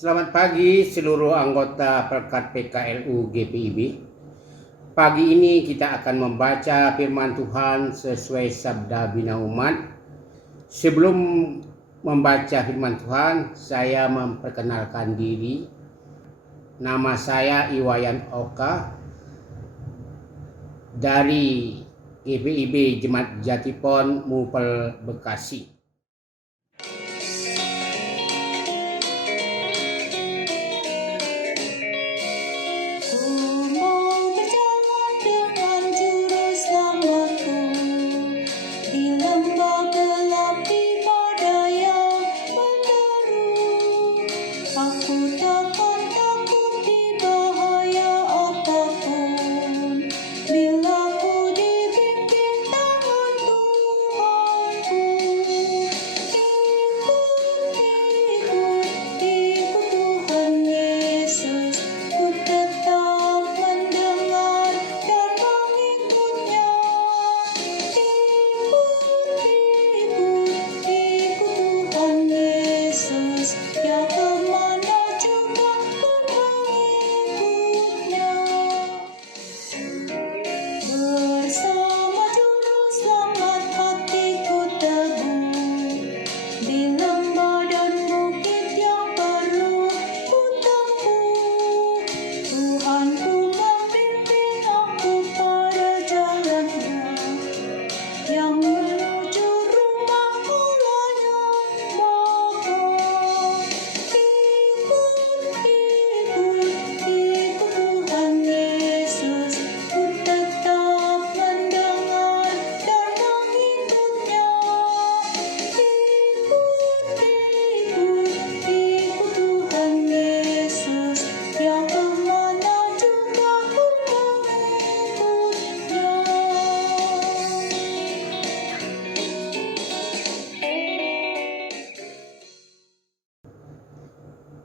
Selamat pagi seluruh anggota Perekat PKLU GPIB. Pagi ini kita akan membaca firman Tuhan sesuai sabda Bina Umat. Sebelum membaca firman Tuhan, saya memperkenalkan diri. Nama saya Iwayan Oka dari GPIB Jemaat Jatipon Mupel Bekasi.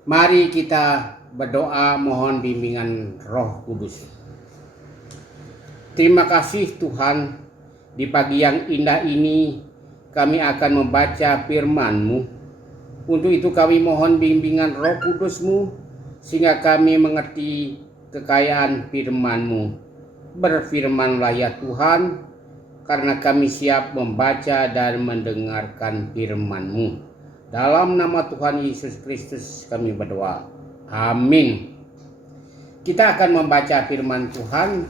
Mari kita berdoa mohon bimbingan Roh Kudus. Terima kasih Tuhan, di pagi yang indah ini kami akan membaca firman-Mu. Untuk itu kami mohon bimbingan Roh Kudus-Mu sehingga kami mengerti kekayaan firman-Mu. Berfirmanlah ya Tuhan, karena kami siap membaca dan mendengarkan firman-Mu. Dalam nama Tuhan Yesus Kristus kami berdoa. Amin. Kita akan membaca firman Tuhan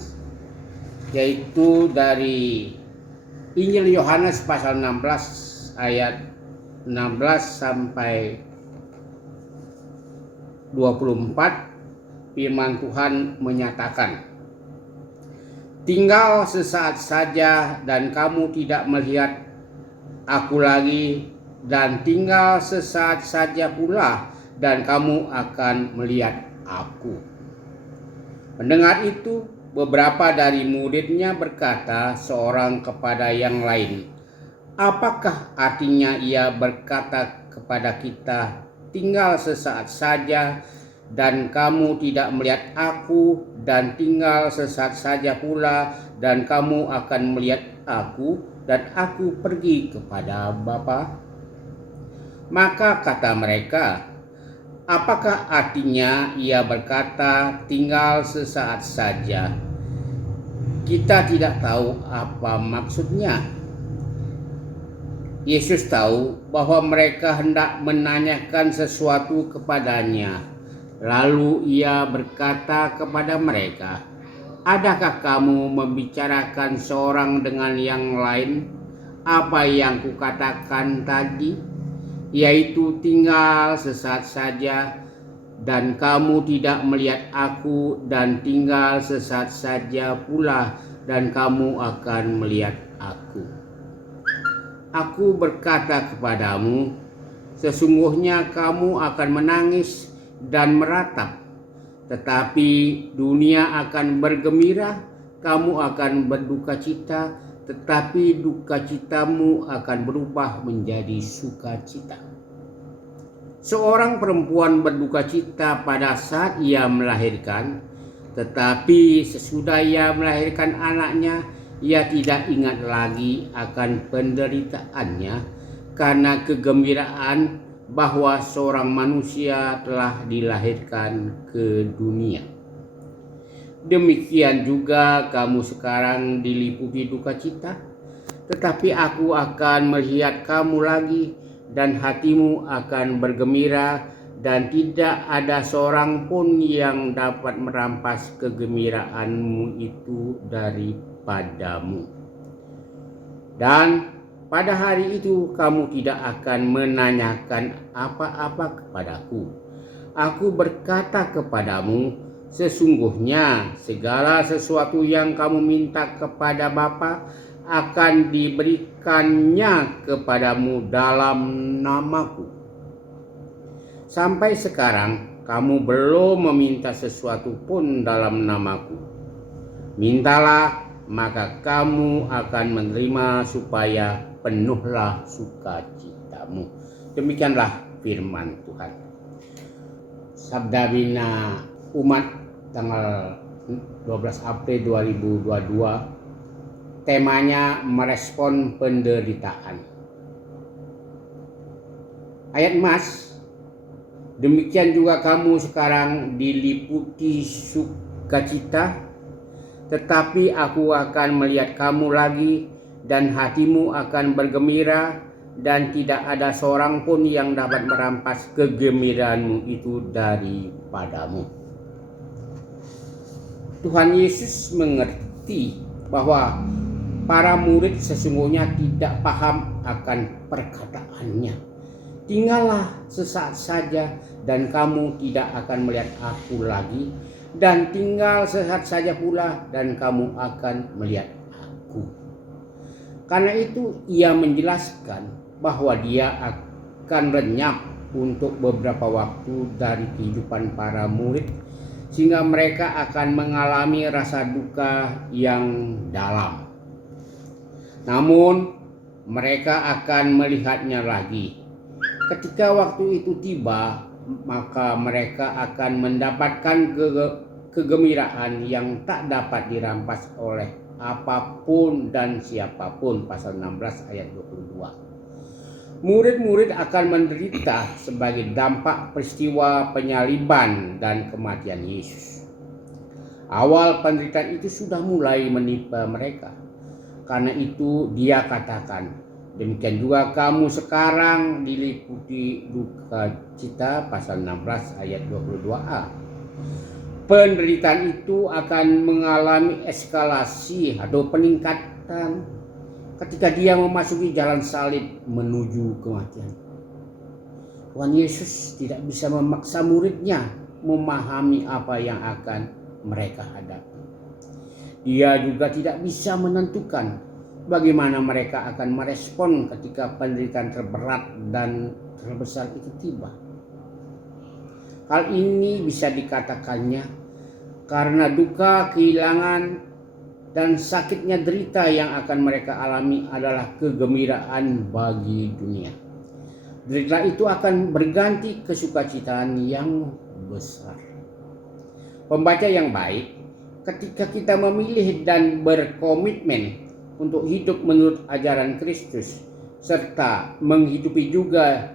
yaitu dari Injil Yohanes pasal 16 ayat 16 sampai 24. Firman Tuhan menyatakan, "Tinggal sesaat saja dan kamu tidak melihat aku lagi, dan tinggal sesaat saja pula dan kamu akan melihat aku." Mendengar itu, beberapa dari muridnya berkata seorang kepada yang lain, "Apakah artinya ia berkata kepada kita, tinggal sesaat saja dan kamu tidak melihat aku, dan tinggal sesaat saja pula dan kamu akan melihat aku, dan aku pergi kepada Bapa?" Maka kata mereka, "Apakah artinya ia berkata tinggal sesaat saja? Kita tidak tahu apa maksudnya." Yesus tahu bahwa mereka hendak menanyakan sesuatu kepadanya. Lalu ia berkata kepada mereka, "Adakah kamu membicarakan seorang dengan yang lain apa yang kukatakan tadi? Yaitu tinggal sesaat saja dan kamu tidak melihat aku, dan tinggal sesaat saja pula dan kamu akan melihat aku. Aku berkata kepadamu, sesungguhnya kamu akan menangis dan meratap, tetapi dunia akan bergembira, kamu akan berduka cita, tetapi duka citamu akan berubah menjadi sukacita. Seorang perempuan berduka cita pada saat ia melahirkan, tetapi sesudah ia melahirkan anaknya, ia tidak ingat lagi akan penderitaannya, karena kegembiraan bahwa seorang manusia telah dilahirkan ke dunia. Demikian juga kamu sekarang diliputi duka cita, tetapi aku akan melihat kamu lagi dan hatimu akan bergembira, dan tidak ada seorang pun yang dapat merampas kegembiraanmu itu daripadamu. Dan pada hari itu kamu tidak akan menanyakan apa-apa kepadaku. Aku berkata kepadamu, sesungguhnya segala sesuatu yang kamu minta kepada Bapa akan diberikannya kepadamu dalam namaku. Sampai sekarang kamu belum meminta sesuatu pun dalam namaku. Mintalah, maka kamu akan menerima supaya penuhlah sukacitamu. Demikianlah firman Tuhan. Sabda Bina Umat tanggal 12 April 2022. Temanya merespon penderitaan. Ayat emas, demikian juga kamu sekarang diliputi sukacita, tetapi aku akan melihat kamu lagi dan hatimu akan bergembira, dan tidak ada seorang pun yang dapat merampas kegembiraanmu itu daripadamu. Tuhan Yesus mengerti bahwa para murid sesungguhnya tidak paham akan perkataannya. Tinggallah sesaat saja dan kamu tidak akan melihat aku lagi, dan tinggal sesaat saja pula dan kamu akan melihat aku. Karena itu ia menjelaskan bahwa dia akan lenyap untuk beberapa waktu dari kehidupan para murid, sehingga mereka akan mengalami rasa duka yang dalam. Namun mereka akan melihatnya lagi. Ketika waktu itu tiba, maka mereka akan mendapatkan kegembiraan yang tak dapat dirampas oleh apapun dan siapapun. Pasal 16 ayat 22. Murid-murid akan menderita sebagai dampak peristiwa penyaliban dan kematian Yesus. Awal penderitaan itu sudah mulai menimpa mereka. Karena itu dia katakan, demikian juga kamu sekarang diliputi duka cita. Pasal 16 ayat 22a. Penderitaan itu akan mengalami eskalasi atau peningkatan ketika dia memasuki jalan salib menuju kematian. Tuhan Yesus tidak bisa memaksa muridnya memahami apa yang akan mereka hadapi. Dia juga tidak bisa menentukan bagaimana mereka akan merespon ketika penderitaan terberat dan terbesar itu tiba. Hal ini bisa dikatakannya karena duka, kehilangan, dan sakitnya derita yang akan mereka alami adalah kegembiraan bagi dunia. Derita itu akan berganti kesukacitaan yang besar. Pembaca yang baik, ketika kita memilih dan berkomitmen untuk hidup menurut ajaran Kristus, serta menghidupi juga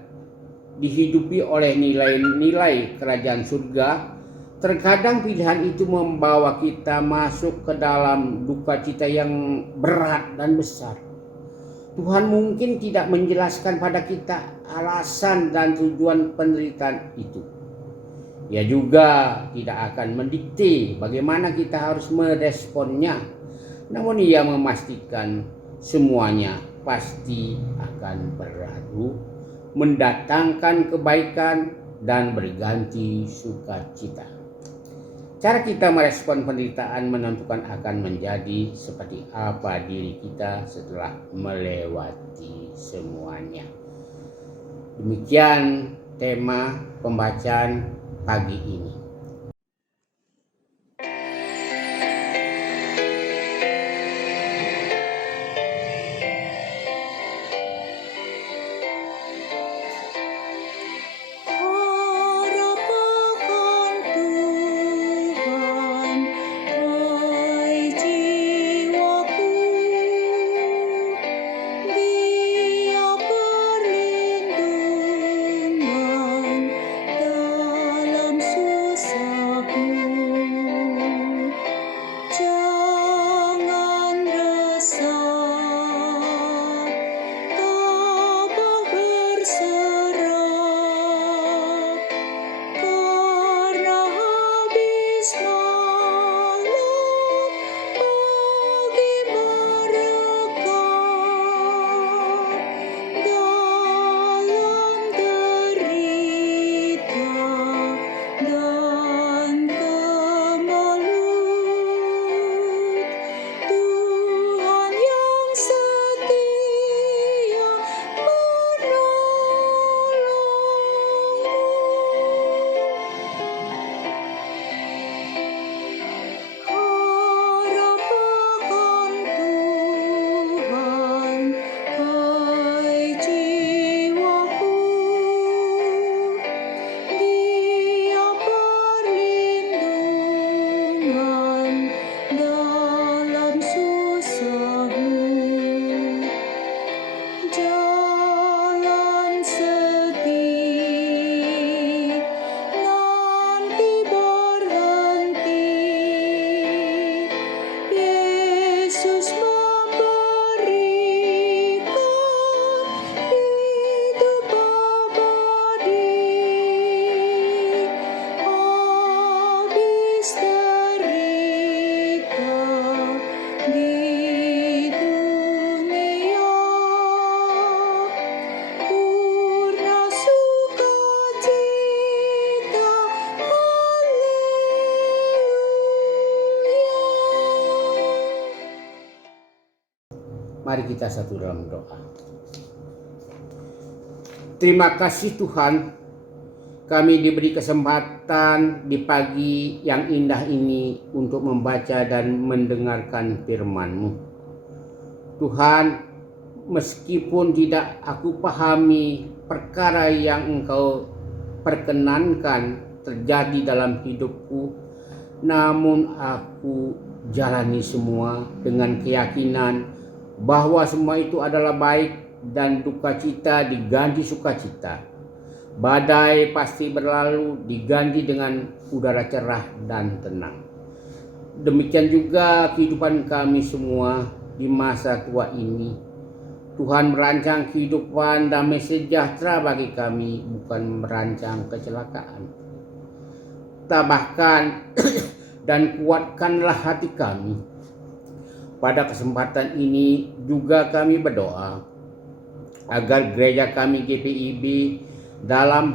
dihidupi oleh nilai-nilai kerajaan surga, terkadang pilihan itu membawa kita masuk ke dalam duka cita yang berat dan besar. Tuhan mungkin tidak menjelaskan pada kita alasan dan tujuan penderitaan itu. Ia juga tidak akan mendikte bagaimana kita harus meresponnya. Namun ia memastikan semuanya pasti akan berlalu, mendatangkan kebaikan dan berganti sukacita. Cara kita merespon penderitaan menentukan akan menjadi seperti apa diri kita setelah melewati semuanya. Demikian tema pembacaan pagi ini. Mari kita satu dalam doa. Terima kasih Tuhan, kami diberi kesempatan di pagi yang indah ini untuk membaca dan mendengarkan firman-Mu. Tuhan, meskipun tidak aku pahami perkara yang Engkau perkenankan terjadi dalam hidupku, namun aku jalani semua dengan keyakinan bahwa semua itu adalah baik dan duka cita diganti sukacita. Badai pasti berlalu diganti dengan udara cerah dan tenang. Demikian juga kehidupan kami semua di masa tua ini. Tuhan merancang kehidupan damai sejahtera bagi kami, bukan merancang kecelakaan. Tabahkan dan kuatkanlah hati kami. Pada kesempatan ini juga kami berdoa agar gereja kami GPIB dalam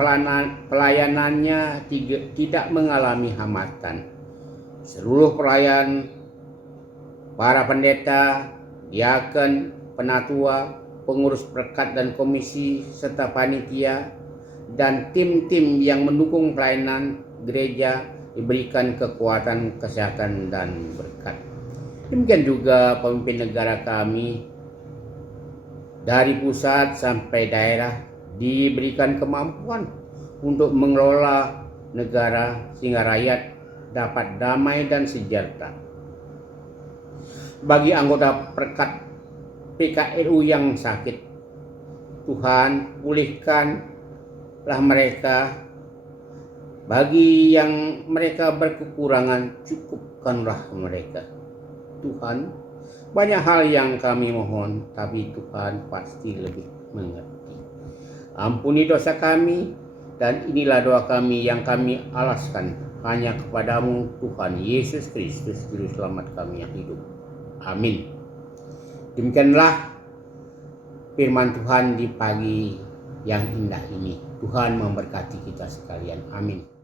pelayanannya tidak mengalami hambatan. Seluruh pelayan, para pendeta, diaken, penatua, pengurus perekat dan komisi, serta panitia, dan tim-tim yang mendukung pelayanan gereja diberikan kekuatan, kesehatan, dan berkat. Demikian juga pemimpin negara kami dari pusat sampai daerah diberikan kemampuan untuk mengelola negara sehingga rakyat dapat damai dan sejahtera. Bagi anggota perekat PKRU yang sakit, Tuhan pulihkanlah mereka. Bagi yang mereka berkekurangan, cukupkanlah mereka. Tuhan, banyak hal yang kami mohon, tapi Tuhan pasti lebih mengerti. Ampuni dosa kami, dan inilah doa kami yang kami alaskan hanya kepadamu, Tuhan Yesus Kristus, Juru Selamat kami yang hidup. Amin. Demikianlah firman Tuhan di pagi yang indah ini. Tuhan memberkati kita sekalian. Amin.